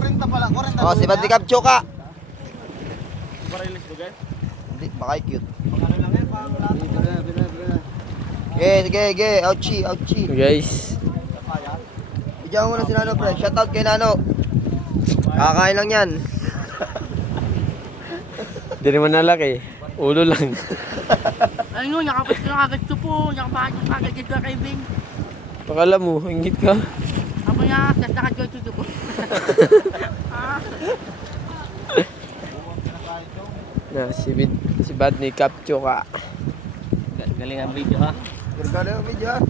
40 pala, 40. Oh, si Bad ni Kapchoka. Marilis mo guys? Hindi, baka cute. Pang ano lang yan, pang Ge. Ouchie. Guys. Bigyan mo na si Nano, pre. Shoutout kay Nano. Kakain lang yan. Hindi naman nalaki. Ulo lang. Ayun, nakapit ko agad ito po. Nakapakit ko agad dito kay Bing. Pakala mo, ingit ka. Ako nga, kasakad ko ito po. Na, si Bad ni Kapchoka. Galing ang video ha. Ganda yung video, ha?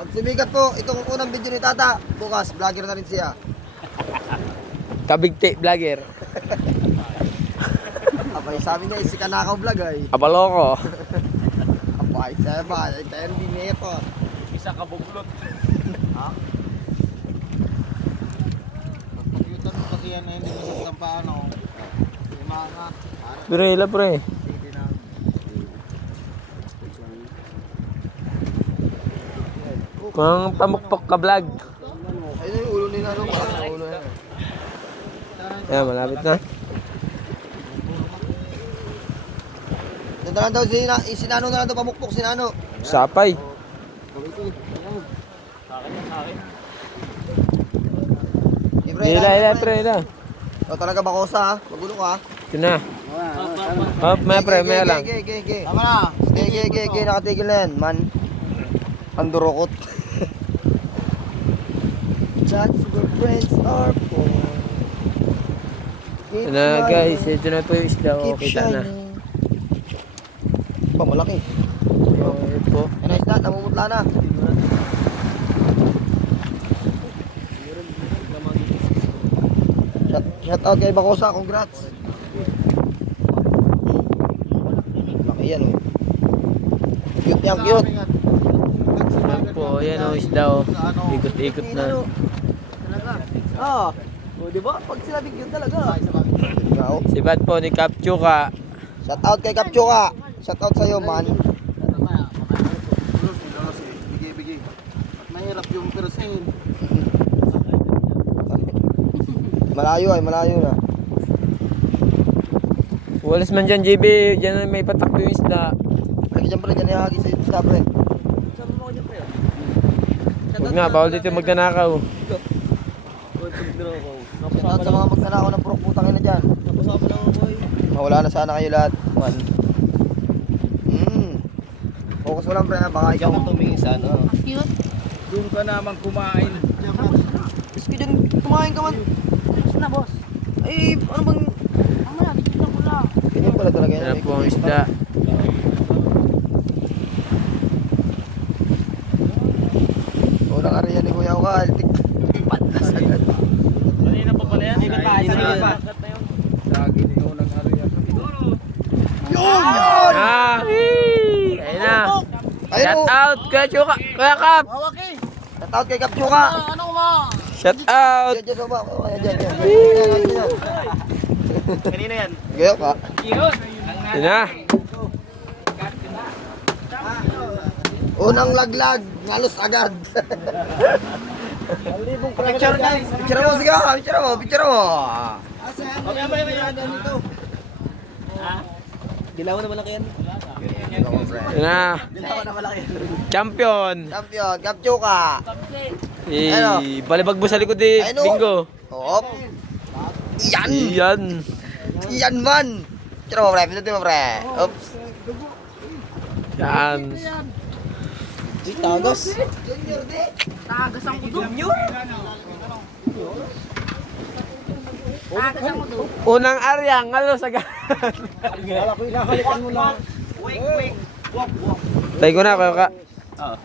Pag sumikat po, itong unang video ni Tata, bukas, vlogger na rin siya. Kabigte vlogger. Abay, sabi niya, si Kanakaw Vlog, ay. Abaloko. Abay, tayo din nito. Isa ka buglot. Ha? Pag-computer mo kasi yan, hindi mo sa paano. Mga Birela pre. Kung pamukpok ka vlog. Ayun yung ulo ni Nano. Ulo yan. Ayan, malapit na. Nandalan daw si Nano na lang daw pamukpok si Nano. Sapay. Ila pre, ila. O talaga bakosa, ha? Magulo ka, ha? Ito na. Hop, may pre, may lang. Ge. Tama na. Ge, nakatigil na yan, man. Andurokot. That's where friends are for. Ito na guys, ito na po yung isda. O, kita na. Pa, malaki. So, ito po. Yan na isda, namumutla na. Shout out kay Bakosa, congrats. Laki yan, oh. Cute yan, cute. Ayan po, yan o isda o. Ikot-ikot na. Ah, o diba? Pag sinabi cute talaga. Ikaw. Si Bad po ni Kapchoka. Shout out kay Kapchoka. Shout out sa'yo, man. Bigay. Mahirap yung perusin. Malayo na. Walis man dyan, JB. Diyan may patakbo yung isda. Lagi dyan, pre. Dyan ihagi sa isda, pre. Huwag nga, bawal dito magnanakaw. Shout out sa mga magnanakaw ng purok putang ina dyan. Mawala na sana kayo lahat. Man. Focus mo lang, pre. Baka ikaw tumingin sa ano. Cute. Doon ka naman kumain. Gusto dyan, kumain ka man. Gusto na, boss. Ay, ano bang... Ang malapit dito ko lang. Ganyan pala talaga yan. Yan po ang isda. Unang area ni Kuya Ukal. Patlas agad. Kanina pa pala yan. Kanina pa. Lagi ni unang area. Yun! Ah! Ayun na. Ayun, Shout oh. out, Kuya Chuka. Kuya Kap. Hawaki. Shout out kay Kapchoka. Ano mo? Shout out. Diyan, baba. Diyan. Kanina yan. Gayo ka. Ayun na. Unang laglag, ngalos agad. Picture guys. Picture mo, sige. Picture mo. Dilawan na malaki yan. Ayun na. Dilawan na malaki yan. Champion. Champion, Kapchoka. Ano? Balibag mo sa likod eh, Ayun, oh. Bingo. Hop. Yan. Yan. Yan man. Picture mo, pre. Pinutin mo, pre. Oops. Yan. Tagas. Tagas ang kudo. Tagas ang kudo. Unang area, ngalos agad. Wala ko inahalikan mo lang. Wait. Tayo ko na, Kuya Ka. Oo.